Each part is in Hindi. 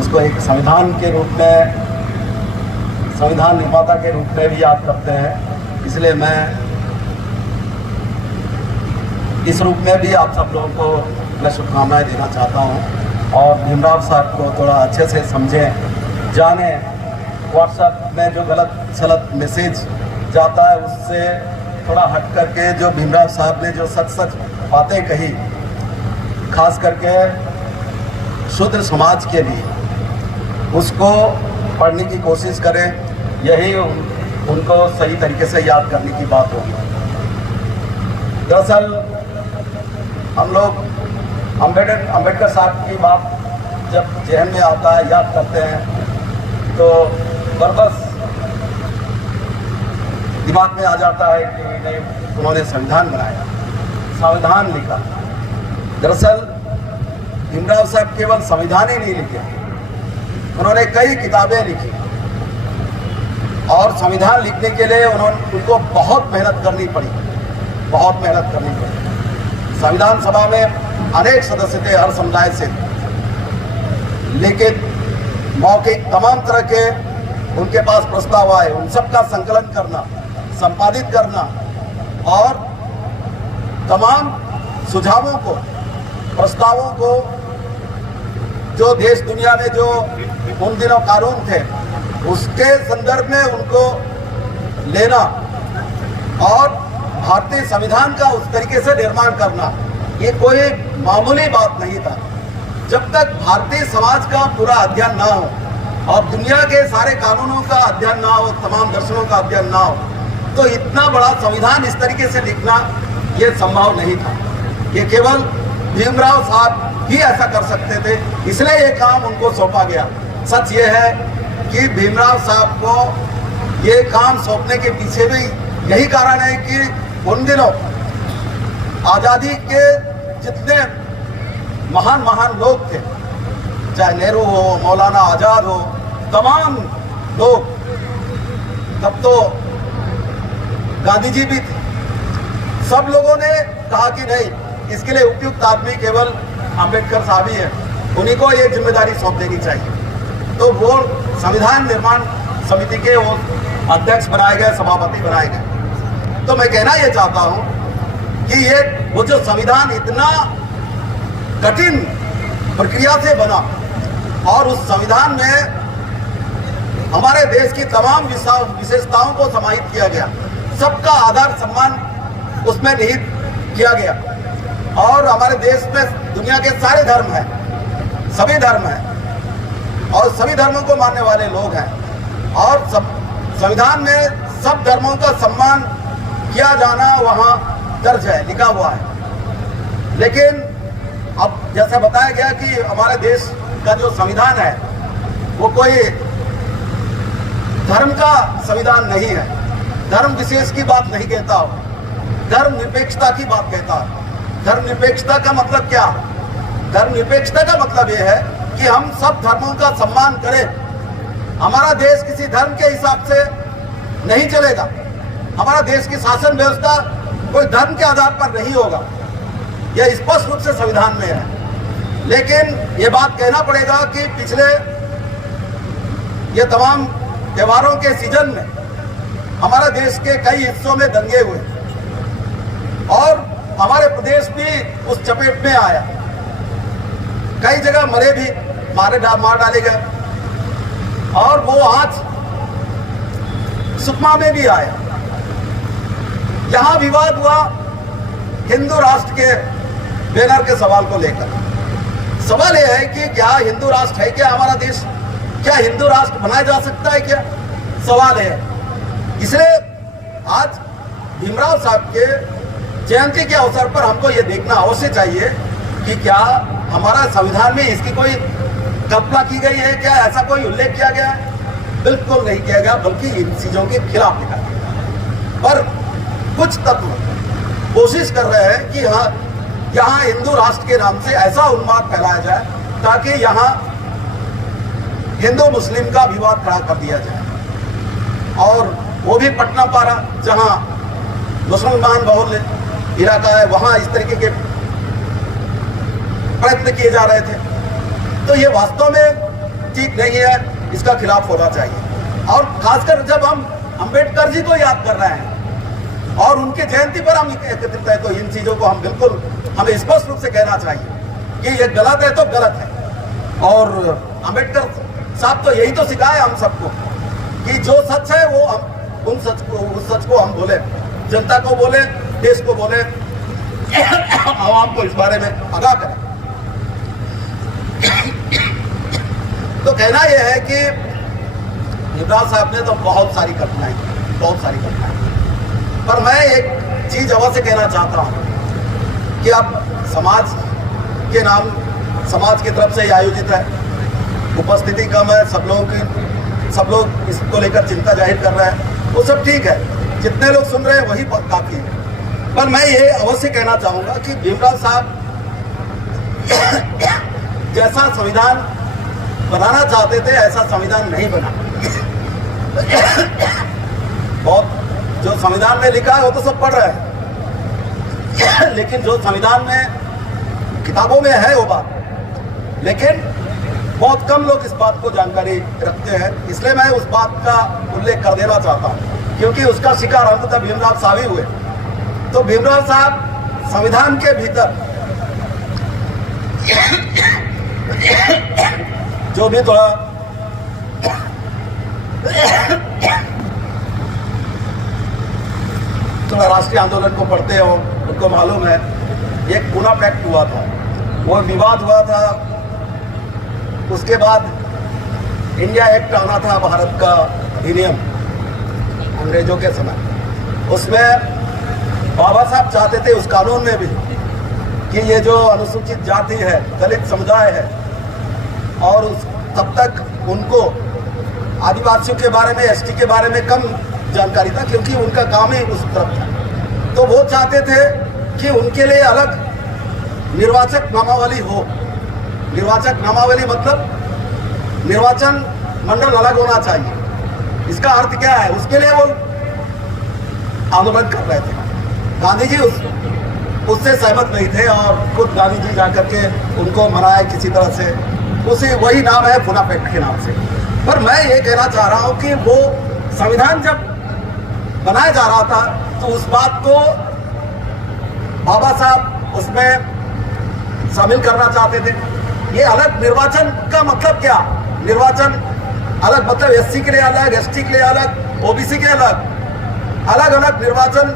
उसको एक संविधान के रूप में, संविधान निर्माता के रूप में भी याद करते हैं। इसलिए मैं इस रूप में भी आप सब लोगों को मैं शुभकामनाएं देना चाहता हूं और भीमराव साहब को थोड़ा अच्छे से समझें, जानें। व्हाट्सएप में जो गलत सलत मैसेज जाता है उससे थोड़ा हट करके जो भीमराव साहब ने जो सच सच बातें कही, खास करके शूद्र समाज के लिए, उसको पढ़ने की कोशिश करें। यही उनको सही तरीके से याद करने की बात होगी। दरअसल हम लोग अम्बेडकर साहब की बात जब जहन में आता है, याद करते हैं, तो बस दिमाग में आ जाता है कि नहीं, उन्होंने संविधान बनाया, संविधान लिखा। दरअसल भीमराव साहब केवल संविधान ही नहीं लिखे, उन्होंने कई किताबें लिखी और संविधान लिखने के लिए उनको बहुत मेहनत करनी पड़ी, बहुत मेहनत करनी पड़ी। संविधान सभा में अनेक सदस्य थे हर समुदाय से, लेकिन मौखिक तमाम तरह के उनके पास प्रस्ताव आए, उन सबका संकलन करना, संपादित करना और तमाम सुझावों को, प्रस्तावों को जो देश दुनिया में जो उन दिनों कानून थे उसके संदर्भ में उनको लेना और भारतीय संविधान का उस तरीके से निर्माण करना, ये कोई मामूली बात नहीं था। जब तक भारतीय समाज का पूरा अध्ययन ना हो और दुनिया के सारे कानूनों का अध्ययन ना हो, तमाम दर्शनों का अध्ययन ना हो, तो इतना बड़ा संविधान इस तरीके से लिखना ये संभव नहीं था। ये केवल भीमराव साहब ही ऐसा कर सकते थे, इसलिए ये काम उनको सौंपा गया। सच ये है कि भीमराव साहब को ये काम सौंपने के पीछे भी यही कारण है कि उन दिनों आज़ादी के जितने महान महान लोग थे, चाहे नेहरू हो, मौलाना आज़ाद हो, तमाम लोग, तब तो गांधी जी भी थे, सब लोगों ने कहा कि नहीं, इसके लिए उपयुक्त आदमी केवल अम्बेडकर साहब ही है, उन्हीं को ये जिम्मेदारी सौंप देनी चाहिए। तो वो संविधान निर्माण समिति के वो अध्यक्ष बनाए गए, सभापति बनाए गए। तो मैं कहना ये चाहता हूँ कि ये वो जो संविधान इतना कठिन प्रक्रिया से बना और उस संविधान में हमारे देश की तमाम विशेषताओं को समाहित किया गया, सबका आदर सम्मान उसमें निहित किया गया और हमारे देश में दुनिया के सारे धर्म हैं, सभी धर्म हैं और सभी धर्मों को मानने वाले लोग हैं और संविधान में सब धर्मों का सम्मान किया जाना वहाँ दर्ज है, लिखा हुआ है। लेकिन अब जैसा बताया गया कि हमारे देश का जो संविधान है वो कोई धर्म का संविधान नहीं है, धर्म विशेष की बात नहीं कहता हो, धर्म निरपेक्षता की बात कहता है। धर्म निरपेक्षता का मतलब क्या? धर्म निरपेक्षता का मतलब यह है कि हम सब धर्मों का सम्मान करें। हमारा देश किसी धर्म के हिसाब से नहीं चलेगा, हमारा देश की शासन व्यवस्था कोई धर्म के आधार पर नहीं होगा, यह स्पष्ट रूप से संविधान में है। लेकिन ये बात कहना पड़ेगा कि पिछले ये तमाम त्योहारों के सीजन में हमारे देश के कई हिस्सों में दंगे हुए और हमारे प्रदेश भी उस चपेट में आया, कई जगह मरे भी, मार डाले गए और वो आज सुकमा में भी आया। यहां विवाद हुआ हिंदू राष्ट्र के बैनर के सवाल को लेकर। सवाल यह है कि क्या हिंदू राष्ट्र है क्या हमारा देश? क्या हिंदू राष्ट्र बनाया जा सकता है क्या? सवाल है। इसलिए आज भीमराव साहब के जयंती के अवसर पर हमको ये देखना अवश्य चाहिए कि क्या हमारा संविधान में इसकी कोई कल्पना की गई है क्या? ऐसा कोई उल्लेख किया गया है? बिल्कुल नहीं किया गया, बल्कि इन चीजों के खिलाफ लिखा गया। पर कुछ तत्व कोशिश कर रहे हैं कि यहाँ हिंदू राष्ट्र के नाम से ऐसा उन्माद फैलाया जाए ताकि यहाँ हिंदू मुस्लिम का विवाद खड़ा कर दिया जाए और वो भी पटना पारा जहाँ मुसलमान बहुल इलाका है, वहाँ इस तरीके के प्रयत्न किए जा रहे थे। तो ये वास्तव में ठीक नहीं है, इसका खिलाफ होना चाहिए। और खासकर जब हम अंबेडकर जी को याद कर रहे हैं और उनकी जयंती पर हम एकत्रित है, तो इन चीजों को हम बिल्कुल हमें स्पष्ट रूप से कहना चाहिए कि ये गलत है तो गलत है। और अंबेडकर साहब तो यही तो सिखाए हम सबको कि जो सच है वो हम उस सच को हम बोले, जनता को बोले, देश को बोले, आवाम को इस बारे में आगाह करें। तो कहना यह है कि भीमराव साहब ने तो बहुत सारी घटनाएं, पर मैं एक चीज अवश्य कहना चाहता हूं कि अब समाज के नाम, समाज की तरफ से आयोजित है, उपस्थिति कम है, सब लोग इसको लेकर चिंता जाहिर कर रहे हैं, वो सब ठीक है, जितने लोग सुन रहे हैं वही काफी है। पर मैं ये अवश्य कहना चाहूंगा कि भीमराव साहब जैसा संविधान बनाना चाहते थे ऐसा संविधान नहीं बना। बहुत जो संविधान में लिखा है वो तो सब पढ़ रहे हैं, लेकिन जो संविधान में किताबों में है वो बात, लेकिन बहुत कम लोग इस बात को जानकारी रखते हैं। इसलिए मैं उस बात का उल्लेख कर देना चाहता हूं, क्योंकि उसका शिकार अंततः भीमराव साहब ही हुए। तो भीमराव साहब संविधान के भीतर जो भी थोड़ा राष्ट्रीय आंदोलन को पढ़ते हो उनको मालूम है, एक पूना पैक्ट हुआ था, वो विवाद हुआ था। उसके बाद इंडिया एक्ट आना था, भारत का अधिनियम अंग्रेजों के समय। उसमें बाबा साहब चाहते थे उस कानून में भी कि ये जो अनुसूचित जाति है, दलित समुदाय है, और तब तक उनको आदिवासियों के बारे में, एसटी के बारे में कम जानकारी था, क्योंकि उनका काम ही उस तरफ था। तो वो चाहते थे कि उनके लिए अलग निर्वाचक नामावली हो। निर्वाचक नामावली मतलब निर्वाचन मंडल अलग होना चाहिए। इसका अर्थ क्या है, उसके लिए वो आंदोलन कर रहे थे। गांधी जी उससे सहमत नहीं थे और खुद गांधी जी जाकर के उनको मनाए किसी तरह से, उसी वही नाम है पूना पैक्ट के नाम से। पर मैं ये कहना चाह रहा हूं कि वो संविधान जब बनाया जा रहा था तो उस बात को बाबा साहब उसमें शामिल करना चाहते थे। ये अलग निर्वाचन का मतलब क्या, निर्वाचन अलग मतलब एससी के लिए अलग, एसटी के लिए अलग, ओबीसी के अलग, अलग अलग निर्वाचन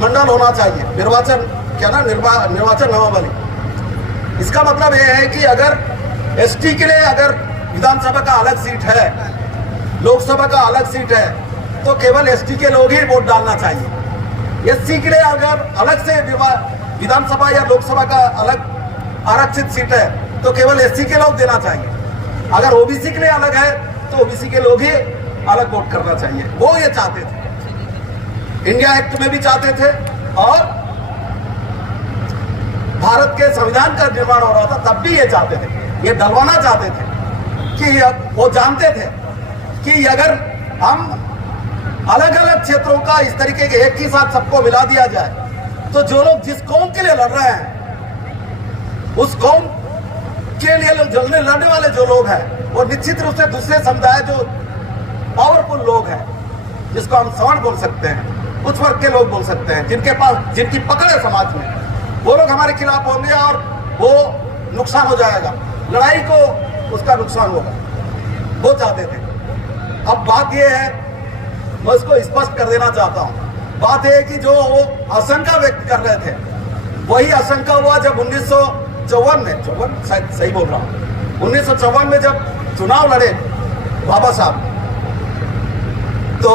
मंडल होना चाहिए। निर्वाचन क्या ना, निर्वाचन नामावली। इसका मतलब यह है कि अगर एसटी के लिए अगर विधानसभा का अलग सीट है, लोकसभा का अलग सीट है, तो केवल एसटी के लोग ही वोट डालना चाहिए। एससी के लिए अगर अलग से विधानसभा या लोकसभा का अलग आरक्षित सीट है तो केवल एससी के लोग देना चाहिए। अगर ओबीसी के लिए अलग है तो ओबीसी के लोग ही अलग वोट करना चाहिए। वो ये चाहते थे, इंडिया एक्ट में भी चाहते थे, और भारत के संविधान का निर्माण हो रहा था तब भी ये चाहते थे, ये डलवाना चाहते थे कि वो जानते थे कि अगर हम अलग अलग क्षेत्रों का इस तरीके के एक ही साथ सबको मिला दिया जाए तो जो लोग जिस कौम के लिए लड़ रहे हैं, उस कौम के लिए लड़ने वाले जो लोग हैं वो निश्चित रूप से दूसरे समुदाय जो पावरफुल लोग हैं, जिसको हम सवर्ण बोल सकते हैं, उच्च वर्ग के लोग बोल सकते हैं, जिनकी पकड़ है समाज में, वो लोग हमारे खिलाफ होंगे और वो नुकसान हो जाएगा, लड़ाई को उसका नुकसान होगा। वो चाहते थे। अब बात ये है, मैं उसको स्पष्ट कर देना चाहता हूं, बात यह है कि जो वो आशंका व्यक्त कर रहे थे वही आशंका हुआ जब 1954 में, शायद सही बोल रहा हूं, 1954 में जब चुनाव लड़े बाबा साहब, तो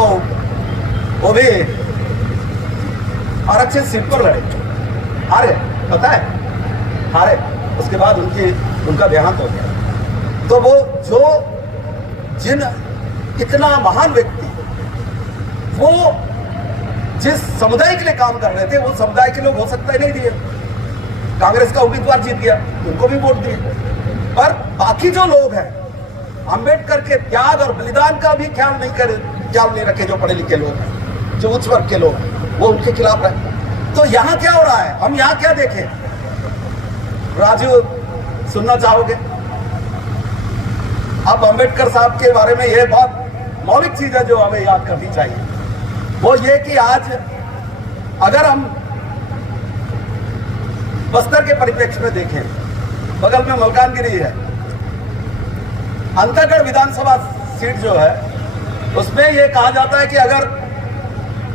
वो भी आरक्षित सीट पर लड़े, हारे, पता है, हारे। उसके बाद उनका देहांत हो गया। तो वो जिन इतना महान व्यक्ति, वो जिस समुदाय के लिए काम कर रहे थे, वो समुदाय के लोग हो सकता ही नहीं दिए। कांग्रेस का उम्मीदवार जीत गया, उनको भी वोट दिए, पर बाकी जो लोग हैं, अंबेडकर के त्याग और बलिदान का भी ख्याल नहीं रखे, जो पढ़े लिखे लोग हैं, जो उच्च वर्ग के लोग हैं, वो उनके खिलाफ रहे। तो यहाँ क्या हो रहा है, हम यहाँ क्या देखें? राजू, सुनना चाहोगे? अब अंबेडकर साहब के बारे में यह बहुत मौलिक चीज है जो हमें याद करनी चाहिए, वो ये कि आज अगर हम बस्तर के परिप्रेक्ष्य में देखें, बगल में मलकानगिरी है, अंतागढ़ विधानसभा सीट जो है उसमें यह कहा जाता है कि अगर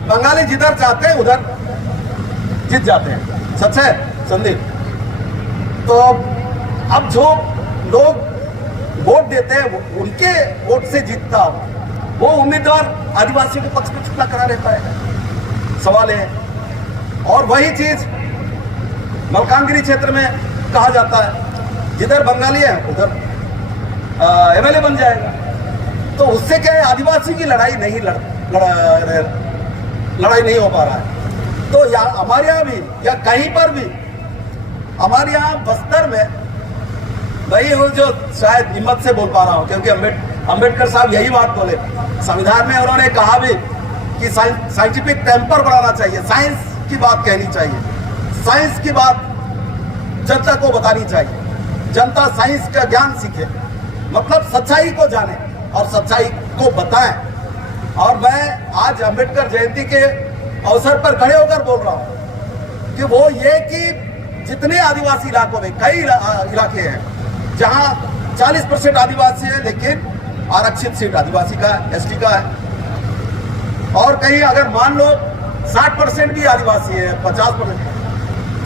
बंगाली जिधर चाहते हैं उधर जीत जाते हैं। सच है संदीप? तो अब जो लोग वोट देते हैं उनके वोट से जीतता वो उम्मीदवार आदिवासियों के पक्ष में चुनाव करा रह पाएगा, सवाल है। और वही चीज मलकानगिरी क्षेत्र में कहा जाता है, जिधर बंगाली है उधर एमएलए बन जाएगा। तो उससे क्या है, आदिवासी की लड़ाई नहीं हो पा रहा है। तो या हमारे यहाँ भी या कहीं पर भी, हमारे यहाँ बस्तर में वही हूँ जो शायद हिम्मत से बोल पा रहा हूँ, क्योंकि अंबेडकर साहब यही बात बोले संविधान में। उन्होंने कहा भी कि साइंटिफिक टेम्पर बढ़ाना चाहिए, साइंस की बात कहनी चाहिए, साइंस की बात जनता को बतानी चाहिए, जनता साइंस का ज्ञान सीखे, मतलब सच्चाई को जाने और सच्चाई को बताएं। और मैं आज अंबेडकर जयंती के अवसर पर खड़े होकर बोल रहा हूं कि वो ये कि जितने आदिवासी इलाकों में, कई इलाके हैं जहां 40% आदिवासी है लेकिन आरक्षित सीट आदिवासी का है, एसटी का है। और कहीं अगर मान लो 60% भी आदिवासी है, 50%,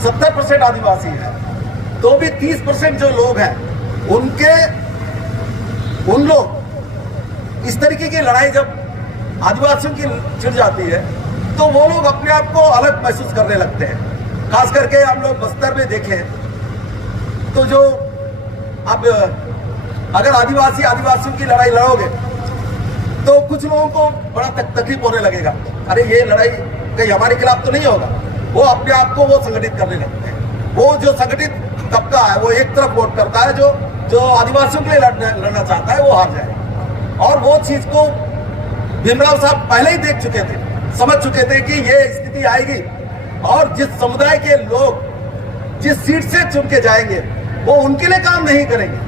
70% आदिवासी है, तो भी 30% जो लोग हैं उन लोग इस तरीके की लड़ाई जब आदिवासियों की छिड़ जाती है तो वो लोग अपने आप को अलग महसूस करने लगते हैं। खास करके हम लोग बस्तर में देखें तो जो अब अगर आदिवासियों की लड़ाई लड़ोगे तो कुछ लोगों को बड़ा तकलीफ होने लगेगा, अरे ये लड़ाई कहीं हमारे खिलाफ तो नहीं होगा। वो अपने आप को वो संगठित करने लगते हैं। वो जो संगठित तबका है वो एक तरफ वोट करता है, जो आदिवासियों के लिए लड़ना चाहता है वो हार जाए। और वो चीज को भीमराव साहब पहले ही देख चुके थे, समझ चुके थे कि ये स्थिति आएगी और जिस समुदाय के लोग जिस सीट से चुन के जाएंगे वो उनके लिए काम नहीं करेंगे,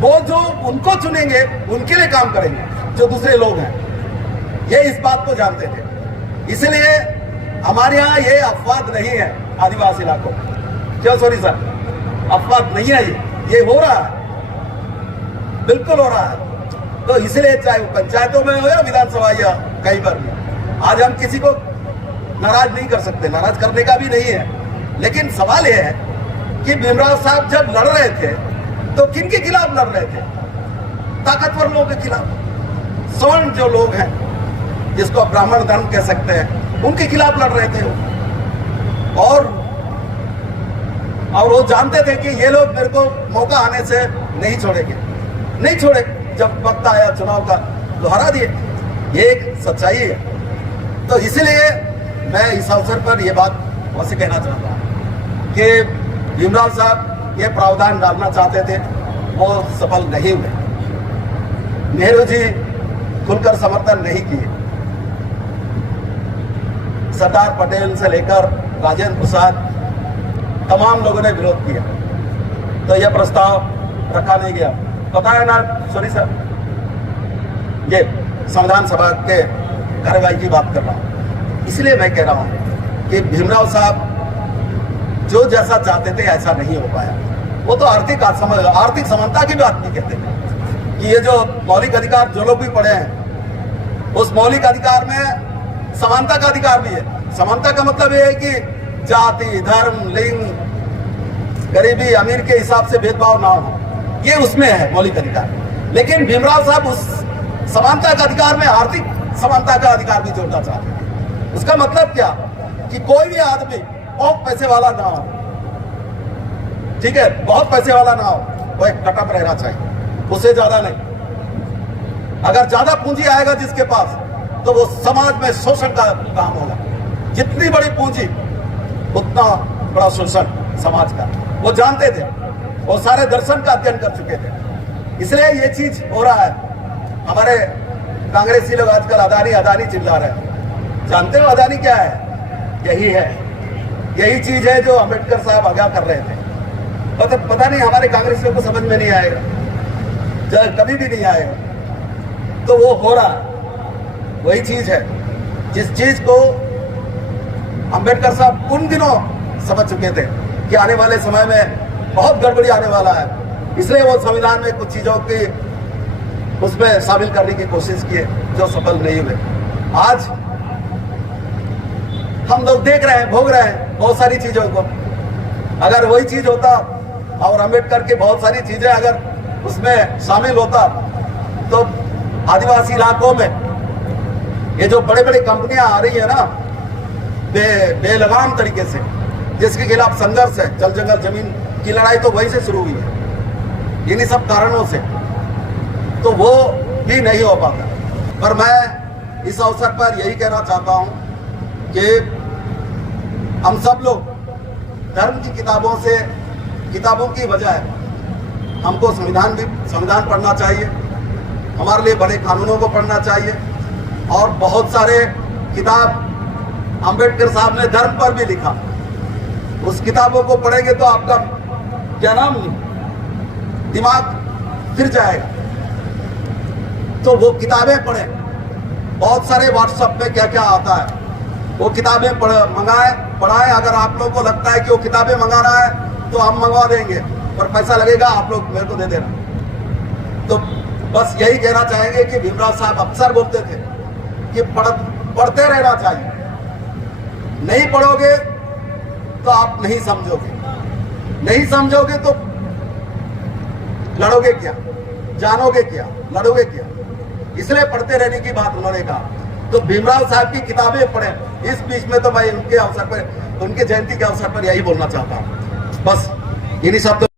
वो जो उनको चुनेंगे उनके लिए काम करेंगे जो दूसरे लोग हैं। ये इस बात को जानते थे, इसलिए हमारे यहाँ ये अफवाद नहीं है आदिवासी इलाकों में। क्यों सॉरी सर, अफवाद नहीं है, ये हो रहा है, बिल्कुल हो रहा है। तो इसलिए चाहे वो पंचायतों में हो या विधानसभा या कहीं पर भी, आज हम किसी को नाराज नहीं कर सकते, नाराज करने का भी नहीं है। लेकिन सवाल यह है कि भीमराव साहब जब लड़ रहे थे तो किन के खिलाफ लड़ रहे थे? ताकतवर लोगों के खिलाफ, सवर्ण जो लोग हैं जिसको ब्राह्मण धर्म कह सकते हैं, उनके खिलाफ लड़ रहे थे। और वो जानते थे कि ये लोग मेरे को मौका आने से नहीं छोड़ेंगे, नहीं छोड़े। जब वक्त आया चुनाव का तो हरा दिए, ये एक सच्चाई है। तो इसलिए मैं इस अवसर पर यह बात वैसे कहना चाहता हूँ कि भीमराव साहब ये प्रावधान डालना चाहते थे, वो सफल नहीं हुए। नेहरू जी खुलकर समर्थन नहीं किए, सरदार पटेल से लेकर राजेंद्र प्रसाद तमाम लोगों ने विरोध किया, तो यह प्रस्ताव रखा नहीं गया। पता है ना सॉरी सर, ये संविधान सभा के कार्यवाही की बात कर रहा हूं। इसलिए मैं कह रहा हूं कि भीमराव साहब जो जैसा चाहते थे ऐसा नहीं हो पाया। वो तो आर्थिक समानता की बात नहीं कहते थे कि ये जो मौलिक अधिकार जो लोग भी पढ़े हैं, उस मौलिक अधिकार में समानता का अधिकार भी है। समानता का मतलब ये है कि जाति, धर्म, लिंग, गरीबी, अमीर के हिसाब से भेदभाव ना हो, ये उसमें है मौलिक अधिकार। लेकिन भीमराव साहब उस समानता का अधिकार में आर्थिक समानता का अधिकार भी जोड़ना चाहते हैं। उसका मतलब क्या कि कोई भी आदमी बहुत पैसे वाला ना हो, ठीक है, बहुत पैसे वाला ना हो, वो एक कटअप रहना चाहिए, उससे ज्यादा नहीं। अगर ज्यादा पूंजी आएगा जिसके पास तो वो समाज में शोषण का काम होगा। जितनी बड़ी पूंजी उतना बड़ा शोषण समाज का, वो जानते थे, वो सारे दर्शन का अध्ययन कर चुके थे। इसलिए ये चीज हो रहा है। हमारे कांग्रेसी लोग आजकल अदानी अदानी चिल्ला रहे हैं। जानते हो अदानी क्या है? यही है, यही चीज है जो अंबेडकर साहब आगाह कर रहे थे। पता नहीं हमारे कांग्रेसियों को समझ में नहीं आएगा। कभी भी नहीं आएगा। तो वो हो रहा है, वही चीज है जिस चीज को अंबेडकर साहब उन दिनों समझ चुके थे कि आने वाले समय में बहुत गड़बड़ी आने वाला है, इसलिए वो संविधान में कुछ चीजों की उसमें शामिल करने की कोशिश किए जो सफल नहीं हुए। आज हम लोग देख रहे हैं, भोग रहे हैं बहुत सारी चीजों को। अगर वही चीज होता और अंबेडकर की बहुत सारी चीजें अगर उसमें शामिल होता तो आदिवासी इलाकों में ये जो बड़े बड़े कंपनियां आ रही है ना बेलगाम तरीके से, जिसके खिलाफ संघर्ष है, जल जंगल जमीन की लड़ाई तो वहीं से शुरू हुई है इन्हीं सब कारणों से, तो वो भी नहीं हो पाता। पर मैं इस अवसर पर यही कहना चाहता हूं कि हम सब लोग धर्म की किताबों की बजाय हमको संविधान पढ़ना चाहिए, हमारे लिए बने कानूनों को पढ़ना चाहिए। और बहुत सारे किताब अंबेडकर साहब ने धर्म पर भी लिखा, उस किताबों को पढ़ेंगे तो आपका क्या नाम दिमाग फिर जाएगा। तो वो किताबें पढ़ें, बहुत सारे व्हाट्सएप पे क्या क्या आता है वो किताबें पढ़ाएं। अगर आप लोगों को लगता है कि वो किताबें मंगाना है तो हम मंगवा देंगे, पर पैसा लगेगा, आप लोग मेरे को दे देना। तो बस यही कहना चाहेंगे कि भीमराव साहब अक्सर बोलते थे कि पढ़ते रहना चाहिए, नहीं पढ़ोगे तो आप नहीं समझोगे तो लड़ोगे क्या, जानोगे क्या, लड़ोगे क्या, इसलिए पढ़ते रहने की बात उन्होंने कहा। तो भीमराव साहब की किताबें पढ़ें। इस बीच में तो मैं उनके जयंती के अवसर पर यही बोलना चाहता हूं। बस इन्हीं शब्दों